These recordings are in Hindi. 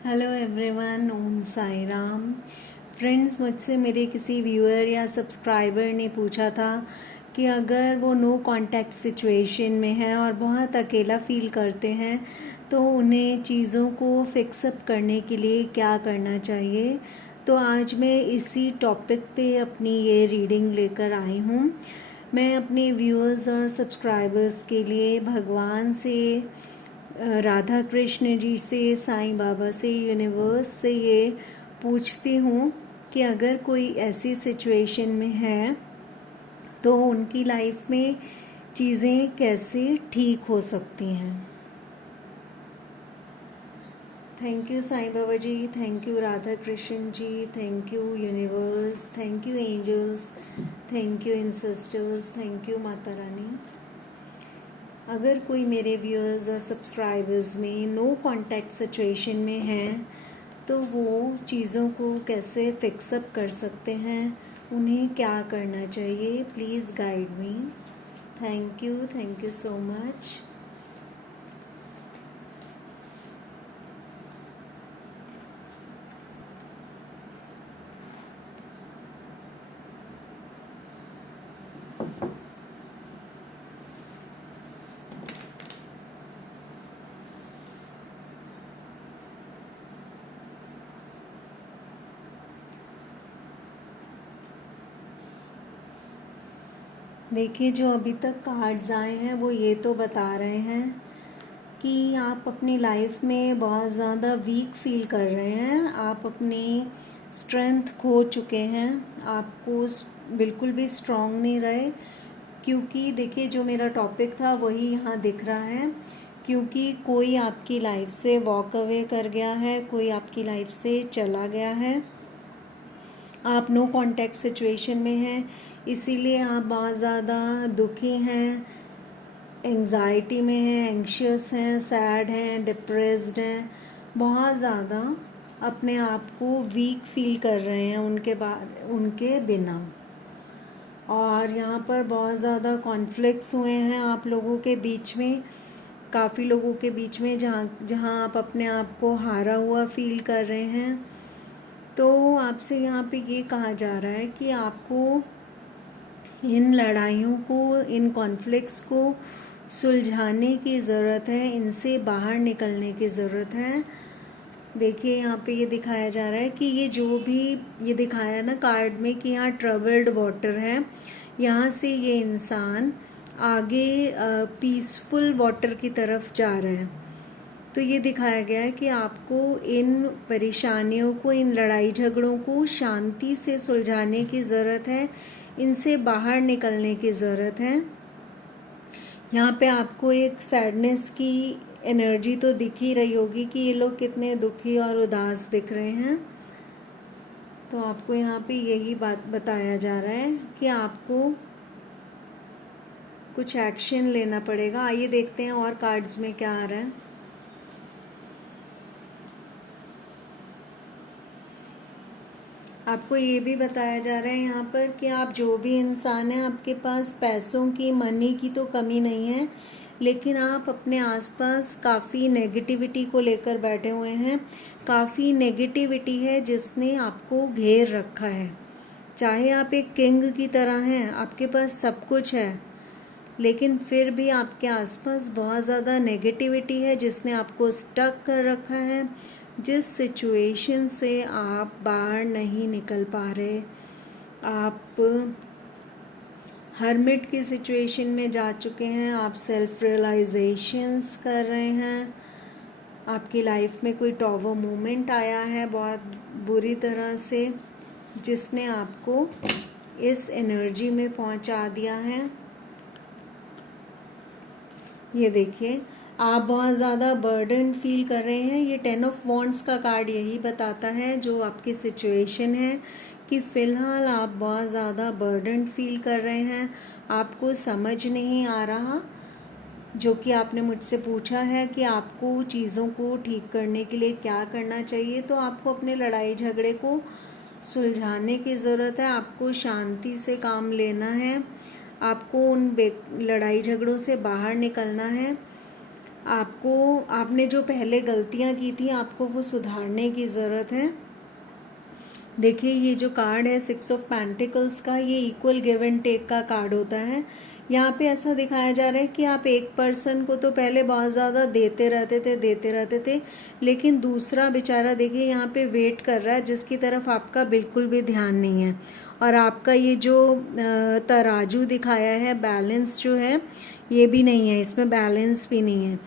हेलो एवरीवन, ओम साई राम। फ्रेंड्स, मुझसे मेरे किसी व्यूअर या सब्सक्राइबर ने पूछा था कि अगर वो नो कांटेक्ट सिचुएशन में हैं और बहुत अकेला फील करते हैं तो उन्हें चीज़ों को फिक्सअप करने के लिए क्या करना चाहिए। तो आज मैं इसी टॉपिक पे अपनी ये रीडिंग लेकर आई हूँ। मैं अपने व्यूअर्स और सब्सक्राइबर्स के लिए भगवान से, राधा कृष्ण जी से, साईं बाबा से, यूनिवर्स से ये पूछती हूँ कि अगर कोई ऐसी सिचुएशन में है तो उनकी लाइफ में चीज़ें कैसे ठीक हो सकती हैं। Thank you Sai Baba ji, thank you Radha Krishna ji, thank you universe, thank you angels, thank you ancestors, thank you Mata Rani. अगर कोई मेरे व्यूअर्स और सब्सक्राइबर्स में नो कांटेक्ट सिचुएशन में हैं तो वो चीज़ों को कैसे फिक्सअप कर सकते हैं, उन्हें क्या करना चाहिए, please guide me. Thank you so much. देखिए, जो अभी तक कार्ड्स आए हैं वो ये तो बता रहे हैं कि आप अपनी लाइफ में बहुत ज़्यादा वीक फील कर रहे हैं, आप अपनी स्ट्रेंथ खो चुके हैं, आपको बिल्कुल भी स्ट्रांग नहीं रहे। क्योंकि देखिए, जो मेरा टॉपिक था वही यहाँ दिख रहा है, क्योंकि कोई आपकी लाइफ से वॉक अवे कर गया है, कोई आपकी लाइफ से चला गया है, आप नो कांटेक्ट सिचुएशन में हैं, इसीलिए आप बहुत ज़्यादा दुखी हैं, एंजाइटी में हैं, एंग्शियस हैं, सैड हैं, डिप्रेस्ड हैं, बहुत ज़्यादा अपने आप को वीक फील कर रहे हैं उनके बिना। और यहाँ पर बहुत ज़्यादा कॉन्फ्लिक्ट्स हुए हैं आप लोगों के बीच में, काफ़ी लोगों के बीच में, जहाँ आप अपने आप को हारा हुआ फील कर रहे हैं। तो आपसे यहाँ पे ये कहा जा रहा है कि आपको इन लड़ाइयों को, इन कॉन्फ्लिक्ट्स को सुलझाने की ज़रूरत है, इनसे बाहर निकलने की ज़रूरत है। देखिए, यहाँ पे ये दिखाया जा रहा है कि ये जो भी ये दिखाया ना कार्ड में कि यहाँ ट्रबल्ड वाटर है, यहाँ से ये इंसान आगे पीसफुल वाटर की तरफ जा रहा है। तो ये दिखाया गया है कि आपको इन परेशानियों को, इन लड़ाई झगड़ों को शांति से सुलझाने की ज़रूरत है, इनसे बाहर निकलने की ज़रूरत है। यहाँ पे आपको एक सैडनेस की एनर्जी तो दिख ही रही होगी कि ये लोग कितने दुखी और उदास दिख रहे हैं। तो आपको यहाँ पे यही बात बताया जा रहा है कि आपको कुछ एक्शन लेना पड़ेगा। आइए देखते हैं और कार्ड्स में क्या आ रहा है। आपको ये भी बताया जा रहा है यहाँ पर कि आप जो भी इंसान हैं, आपके पास पैसों की, मनी की तो कमी नहीं है, लेकिन आप अपने आसपास काफ़ी नेगेटिविटी को लेकर बैठे हुए हैं। काफ़ी नेगेटिविटी है जिसने आपको घेर रखा है। चाहे आप एक किंग की तरह हैं, आपके पास सब कुछ है, लेकिन फिर भी आपके आसपास बहुत ज़्यादा नेगेटिविटी है जिसने आपको स्टक कर रखा है, जिस सिचुएशन से आप बाहर नहीं निकल पा रहे। आप हर्मिट की सिचुएशन में जा चुके हैं, आप सेल्फ रियलाइजेशंस कर रहे हैं, आपकी लाइफ में कोई टॉवर मोमेंट आया है बहुत बुरी तरह से, जिसने आपको इस एनर्जी में पहुंचा दिया है। ये देखिए, आप बहुत ज़्यादा बर्डन फील कर रहे हैं। ये 10 ऑफ वॉन्ड्स का कार्ड यही बताता है, जो आपकी सिचुएशन है, कि फ़िलहाल आप बहुत ज़्यादा बर्डन फील कर रहे हैं। आपको समझ नहीं आ रहा, जो कि आपने मुझसे पूछा है कि आपको चीज़ों को ठीक करने के लिए क्या करना चाहिए। तो आपको अपने लड़ाई झगड़े को सुलझाने की ज़रूरत है, आपको शांति से काम लेना है, आपको उन लड़ाई झगड़ों से बाहर निकलना है। आपने जो पहले गलतियां की थी आपको वो सुधारने की ज़रूरत है। देखिए ये जो कार्ड है 6 ऑफ पेंटिकल्स का, ये इक्वल गिव एंड टेक का कार्ड होता है। यहाँ पे ऐसा दिखाया जा रहा है कि आप एक पर्सन को तो पहले बहुत ज़्यादा देते रहते थे, लेकिन दूसरा बेचारा देखिए यहाँ पे वेट कर रहा है, जिसकी तरफ आपका बिल्कुल भी ध्यान नहीं है। और आपका ये जो तराजू दिखाया है, बैलेंस जो है ये भी नहीं है, इसमें बैलेंस भी नहीं है।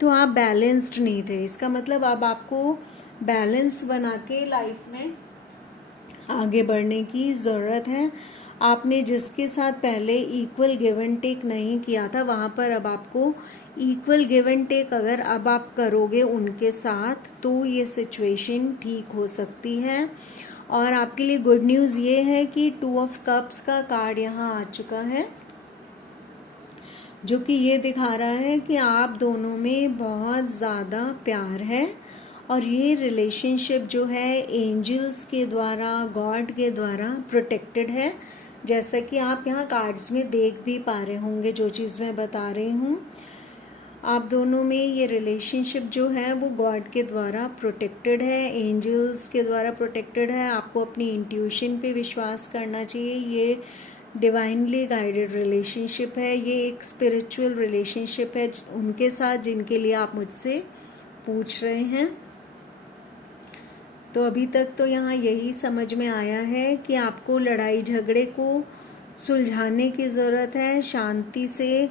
तो आप बैलेंस्ड नहीं थे, इसका मतलब अब आपको बैलेंस बना के लाइफ में आगे बढ़ने की ज़रूरत है। आपने जिसके साथ पहले इक्वल गिव एंड टेक नहीं किया था, वहाँ पर अब आपको इक्वल गिव एंड टेक अगर अब आप करोगे उनके साथ, तो ये सिचुएशन ठीक हो सकती है। और आपके लिए गुड न्यूज़ ये है कि 2 ऑफ कप्स का कार्ड यहाँ आ चुका है, जो कि ये दिखा रहा है कि आप दोनों में बहुत ज़्यादा प्यार है। और ये रिलेशनशिप जो है एंजल्स के द्वारा, गॉड के द्वारा प्रोटेक्टेड है, जैसा कि आप यहाँ कार्ड्स में देख भी पा रहे होंगे जो चीज़ मैं बता रही हूँ। आप दोनों में ये रिलेशनशिप जो है वो गॉड के द्वारा प्रोटेक्टेड है, एंजल्स के द्वारा प्रोटेक्टेड है। आपको अपनी इंट्यूशन पे विश्वास करना चाहिए। ये डिवाइनली गाइडेड रिलेशनशिप है, ये एक स्पिरिचुअल रिलेशनशिप है उनके साथ जिनके लिए आप मुझसे पूछ रहे हैं। तो अभी तक तो यहाँ यही समझ में आया है कि आपको लड़ाई झगड़े को सुलझाने की ज़रूरत है, शांति से,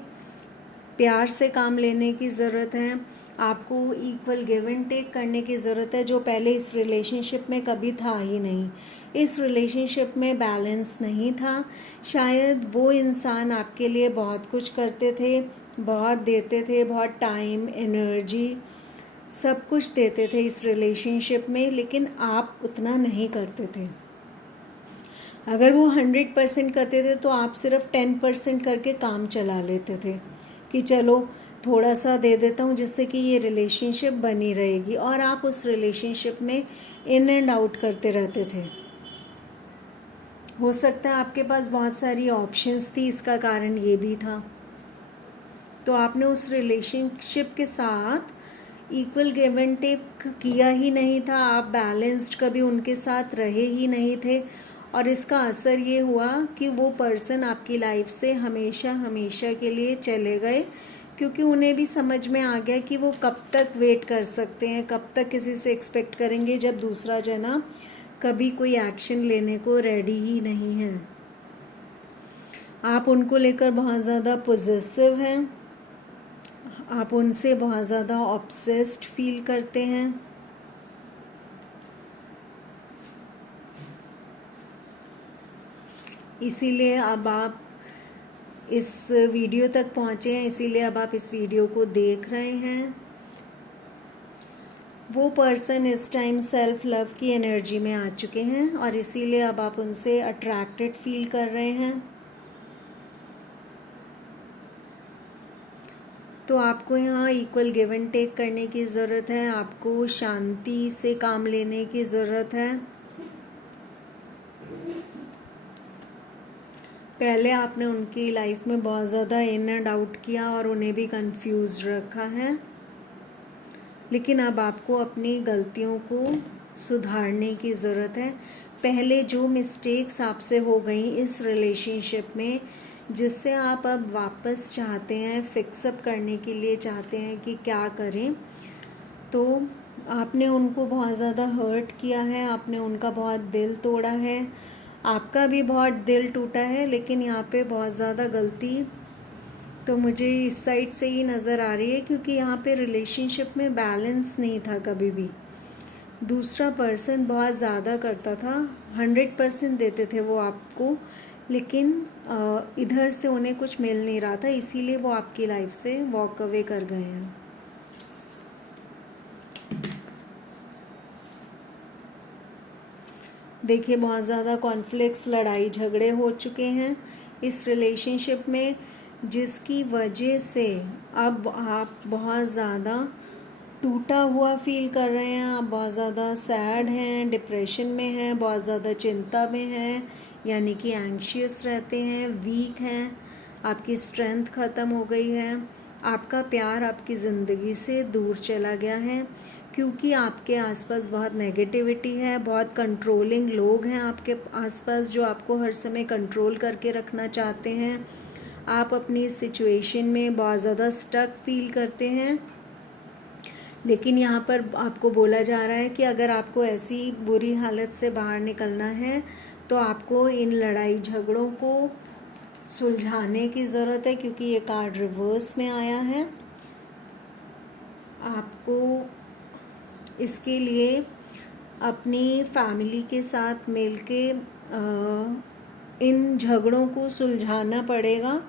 प्यार से काम लेने की ज़रूरत है। आपको इक्वल गिव एंड टेक करने की ज़रूरत है, जो पहले इस रिलेशनशिप में कभी था ही नहीं। इस रिलेशनशिप में बैलेंस नहीं था। शायद वो इंसान आपके लिए बहुत कुछ करते थे, बहुत देते थे, बहुत टाइम, एनर्जी, सब कुछ देते थे इस रिलेशनशिप में, लेकिन आप उतना नहीं करते थे। अगर वो 100% करते थे तो आप सिर्फ 10% करके काम चला लेते थे कि चलो थोड़ा सा दे देता हूँ जिससे कि ये रिलेशनशिप बनी रहेगी, और आप उस रिलेशनशिप में इन एंड आउट करते रहते थे। हो सकता है आपके पास बहुत सारी ऑप्शंस थी, इसका कारण ये भी था। तो आपने उस रिलेशनशिप के साथ इक्वल गिव एंड टेक किया ही नहीं था, आप बैलेंस्ड कभी उनके साथ रहे ही नहीं थे। और इसका असर ये हुआ कि वो पर्सन आपकी लाइफ से हमेशा हमेशा के लिए चले गए, क्योंकि उन्हें भी समझ में आ गया कि वो कब तक वेट कर सकते हैं, कब तक किसी से एक्सपेक्ट करेंगे जब दूसरा जना कभी कोई एक्शन लेने को रेडी ही नहीं है। आप उनको लेकर बहुत ज़्यादा पॉजिटिव हैं, आप उनसे बहुत ज़्यादा ऑब्सेस्ड फील करते हैं। इसीलिए अब आप इस वीडियो तक पहुँचे हैं, इसीलिए अब आप इस वीडियो को देख रहे हैं। वो पर्सन इस टाइम सेल्फ लव की एनर्जी में आ चुके हैं और इसीलिए अब आप उनसे अट्रैक्टेड फील कर रहे हैं। तो आपको यहाँ इक्वल गिव एंड टेक करने की ज़रूरत है, आपको शांति से काम लेने की ज़रूरत है। पहले आपने उनकी लाइफ में बहुत ज़्यादा इन एंड आउट किया और उन्हें भी कंफ्यूज रखा है, लेकिन अब आपको अपनी गलतियों को सुधारने की ज़रूरत है। पहले जो मिस्टेक्स आपसे हो गई इस रिलेशनशिप में, जिससे आप अब वापस चाहते हैं, फिक्सअप करने के लिए चाहते हैं कि क्या करें, तो आपने उनको बहुत ज़्यादा हर्ट किया है, आपने उनका बहुत दिल तोड़ा है, आपका भी बहुत दिल टूटा है। लेकिन यहाँ पे बहुत ज़्यादा गलती तो मुझे इस साइड से ही नज़र आ रही है, क्योंकि यहाँ पे रिलेशनशिप में बैलेंस नहीं था कभी भी। दूसरा पर्सन बहुत ज़्यादा करता था, 100% देते थे वो आपको, लेकिन इधर से उन्हें कुछ मिल नहीं रहा था, इसीलिए वो आपकी लाइफ से वॉक अवे कर गए हैं। देखिए बहुत ज़्यादा कॉन्फ्लिक्ट्स, लड़ाई झगड़े हो चुके हैं इस रिलेशनशिप में, जिसकी वजह से अब आप बहुत ज़्यादा टूटा हुआ फील कर रहे हैं, आप बहुत ज़्यादा सैड हैं, डिप्रेशन में हैं, बहुत ज़्यादा चिंता में हैं, यानी कि एंग्शियस रहते हैं, वीक हैं, आपकी स्ट्रेंथ ख़त्म हो गई है। आपका प्यार आपकी ज़िंदगी से दूर चला गया है, क्योंकि आपके आसपास बहुत नेगेटिविटी है, बहुत कंट्रोलिंग लोग हैं आपके आसपास जो आपको हर समय कंट्रोल करके रखना चाहते हैं। आप अपनी सिचुएशन में बहुत ज़्यादा स्टक फील करते हैं, लेकिन यहाँ पर आपको बोला जा रहा है कि अगर आपको ऐसी बुरी हालत से बाहर निकलना है तो आपको इन लड़ाई झगड़ों को सुलझाने की ज़रूरत है, क्योंकि ये कार्ड रिवर्स में आया है। आपको इसके लिए अपनी फैमिली के साथ मिलके इन झगड़ों को सुलझाना पड़ेगा,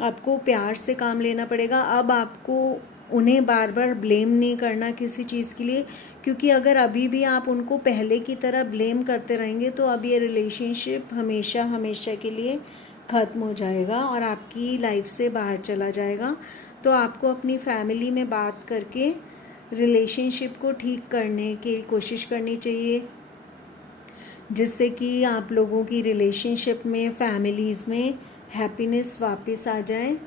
आपको प्यार से काम लेना पड़ेगा। अब आपको उन्हें बार बार ब्लेम नहीं करना किसी चीज़ के लिए, क्योंकि अगर अभी भी आप उनको पहले की तरह ब्लेम करते रहेंगे तो अब ये रिलेशनशिप हमेशा हमेशा के लिए ख़त्म हो जाएगा और आपकी लाइफ से बाहर चला जाएगा। तो आपको अपनी फैमिली में बात करके रिलेशनशिप को ठीक करने की कोशिश करनी चाहिए, जिससे कि आप लोगों की रिलेशनशिप में, फैमिलीज़ में हैप्पीनेस वापस आ जाए।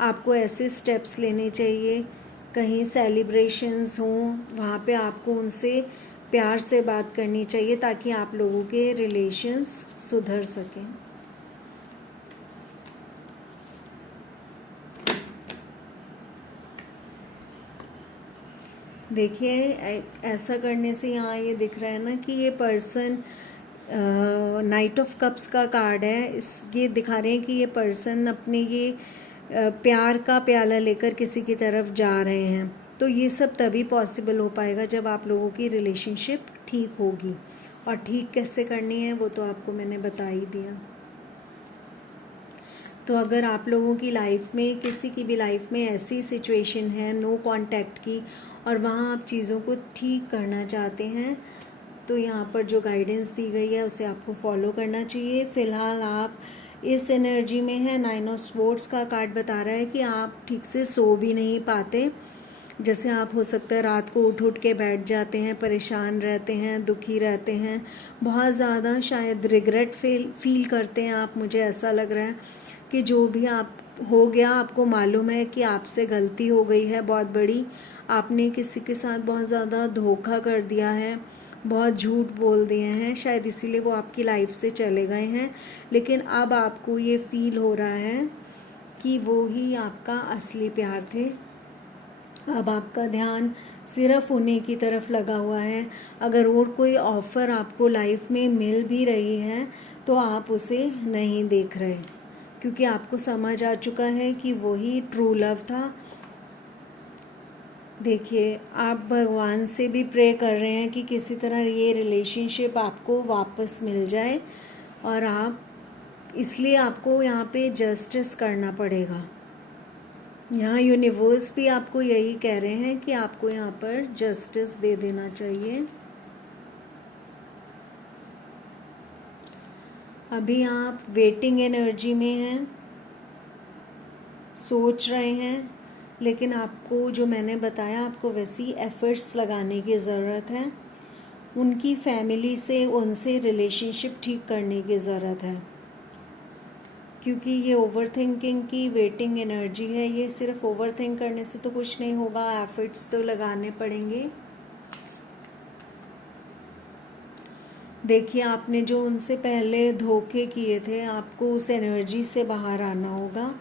आपको ऐसे स्टेप्स लेने चाहिए, कहीं सेलिब्रेशंस हों वहाँ पे आपको उनसे प्यार से बात करनी चाहिए ताकि आप लोगों के रिलेशंस सुधर सकें। देखिए ऐसा करने से यहाँ ये दिख रहा है ना कि ये पर्सन, नाइट ऑफ कप्स का कार्ड है, ये दिखा रहे हैं कि ये पर्सन अपने ये प्यार का प्याला लेकर किसी की तरफ जा रहे हैं। तो ये सब तभी पॉसिबल हो पाएगा जब आप लोगों की रिलेशनशिप ठीक होगी, और ठीक कैसे करनी है वो तो आपको मैंने बता ही दिया। तो अगर आप लोगों की लाइफ में, किसी की भी लाइफ में ऐसी सिचुएशन है नो कांटेक्ट की, और वहाँ आप चीज़ों को ठीक करना चाहते हैं, तो यहाँ पर जो गाइडेंस दी गई है उसे आपको फॉलो करना चाहिए। फ़िलहाल आप इस एनर्जी में है। 9 ऑफ स्वॉर्ड्स का कार्ड बता रहा है कि आप ठीक से सो भी नहीं पाते, जैसे आप हो सकता है रात को उठ के बैठ जाते हैं, परेशान रहते हैं, दुखी रहते हैं, बहुत ज़्यादा शायद रिग्रेट फील करते हैं आप। मुझे ऐसा लग रहा है कि जो भी आप हो गया, आपको मालूम है कि आपसे गलती हो गई है बहुत बड़ी, आपने किसी के साथ बहुत ज़्यादा धोखा कर दिया है, बहुत झूठ बोल दिए हैं, शायद इसीलिए वो आपकी लाइफ से चले गए हैं। लेकिन अब आपको ये फील हो रहा है कि वो ही आपका असली प्यार थे। अब आपका ध्यान सिर्फ उन्हीं की तरफ लगा हुआ है। अगर और कोई ऑफ़र आपको लाइफ में मिल भी रही है तो आप उसे नहीं देख रहे, क्योंकि आपको समझ आ चुका है कि वही ट्रू लव था। देखिए आप भगवान से भी प्रे कर रहे हैं कि किसी तरह ये रिलेशनशिप आपको वापस मिल जाए, और आप इसलिए आपको यहाँ पे जस्टिस करना पड़ेगा। यहाँ यूनिवर्स भी आपको यही कह रहे हैं कि आपको यहाँ पर जस्टिस दे देना चाहिए। अभी आप वेटिंग एनर्जी में हैं, सोच रहे हैं, लेकिन आपको जो मैंने बताया आपको वैसी एफ़र्ट्स लगाने की ज़रूरत है। उनकी फैमिली से, उनसे रिलेशनशिप ठीक करने की ज़रूरत है, क्योंकि ये ओवर थिंकिंग की वेटिंग एनर्जी है। ये सिर्फ ओवर थिंक करने से तो कुछ नहीं होगा, एफ़र्ट्स तो लगाने पड़ेंगे। देखिए आपने जो उनसे पहले धोखे किए थे, आपको उस एनर्जी से बाहर आना होगा।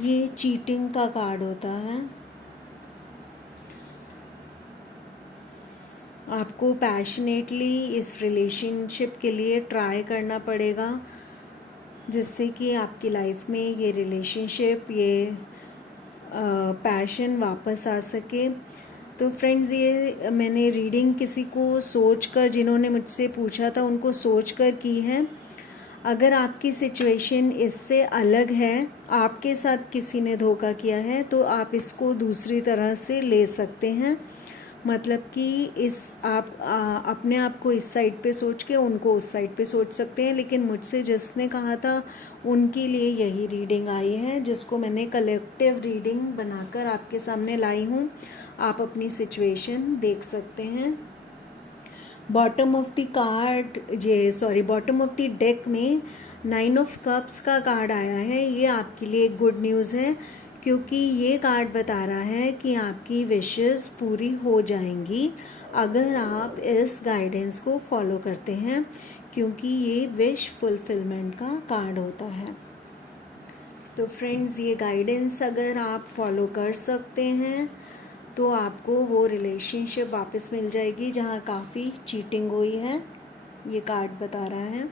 ये चीटिंग का कार्ड होता है। आपको पैशनेटली इस रिलेशनशिप के लिए ट्राई करना पड़ेगा, जिससे कि आपकी लाइफ में ये रिलेशनशिप, ये पैशन वापस आ सके। तो फ्रेंड्स, ये मैंने रीडिंग किसी को सोचकर, जिन्होंने मुझसे पूछा था उनको सोचकर की है। अगर आपकी सिचुएशन इससे अलग है, आपके साथ किसी ने धोखा किया है, तो आप इसको दूसरी तरह से ले सकते हैं। मतलब कि आप अपने आप को इस साइड पे सोच के उनको उस साइड पे सोच सकते हैं। लेकिन मुझसे जिसने कहा था उनके लिए यही रीडिंग आई है, जिसको मैंने कलेक्टिव रीडिंग बनाकर आपके सामने लाई हूँ। आप अपनी सिचुएशन देख सकते हैं। बॉटम ऑफ द डेक में 9 ऑफ कप्स का कार्ड आया है। ये आपके लिए गुड न्यूज़ है, क्योंकि ये कार्ड बता रहा है कि आपकी विशेस पूरी हो जाएंगी अगर आप इस गाइडेंस को फॉलो करते हैं, क्योंकि ये विश फुलफिलमेंट का कार्ड होता है। तो फ्रेंड्स, ये गाइडेंस अगर आप फॉलो कर सकते हैं तो आपको वो रिलेशनशिप वापस मिल जाएगी जहाँ काफ़ी चीटिंग हुई है, ये कार्ड बता रहा है।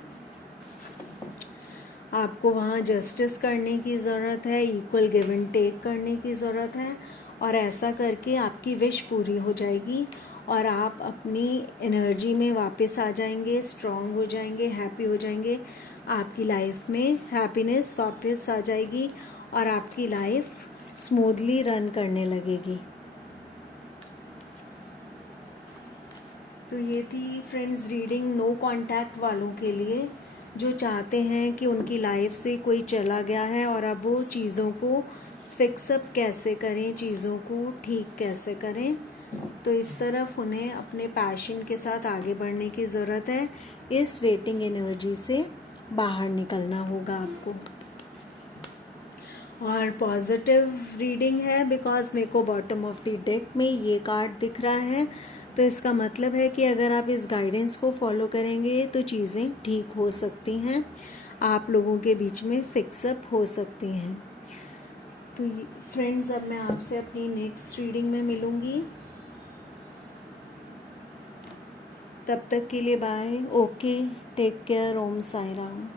आपको वहाँ जस्टिस करने की ज़रूरत है, इक्वल गिव एंड टेक करने की ज़रूरत है, और ऐसा करके आपकी विश पूरी हो जाएगी और आप अपनी एनर्जी में वापस आ जाएंगे, स्ट्रॉन्ग हो जाएंगे, हैप्पी हो जाएंगे। आपकी लाइफ में हैप्पीनेस वापस आ जाएगी और आपकी लाइफ स्मूथली रन करने लगेगी। तो ये थी फ्रेंड्स रीडिंग नो कांटेक्ट वालों के लिए, जो चाहते हैं कि उनकी लाइफ से कोई चला गया है और अब वो चीज़ों को फिक्सअप कैसे करें, चीज़ों को ठीक कैसे करें। तो इस तरफ उन्हें अपने पैशन के साथ आगे बढ़ने की ज़रूरत है। इस वेटिंग एनर्जी से बाहर निकलना होगा आपको। और पॉजिटिव रीडिंग है बिकॉज मेरे को बॉटम ऑफ द डेक में ये कार्ड दिख रहा है। तो इसका मतलब है कि अगर आप इस गाइडेंस को फॉलो करेंगे तो चीज़ें ठीक हो सकती हैं, आप लोगों के बीच में फिक्सअप हो सकती हैं। तो फ्रेंड्स, अब मैं आपसे अपनी नेक्स्ट रीडिंग में मिलूँगी। तब तक के लिए बाय, ओके, टेक केयर, ओम साई राम।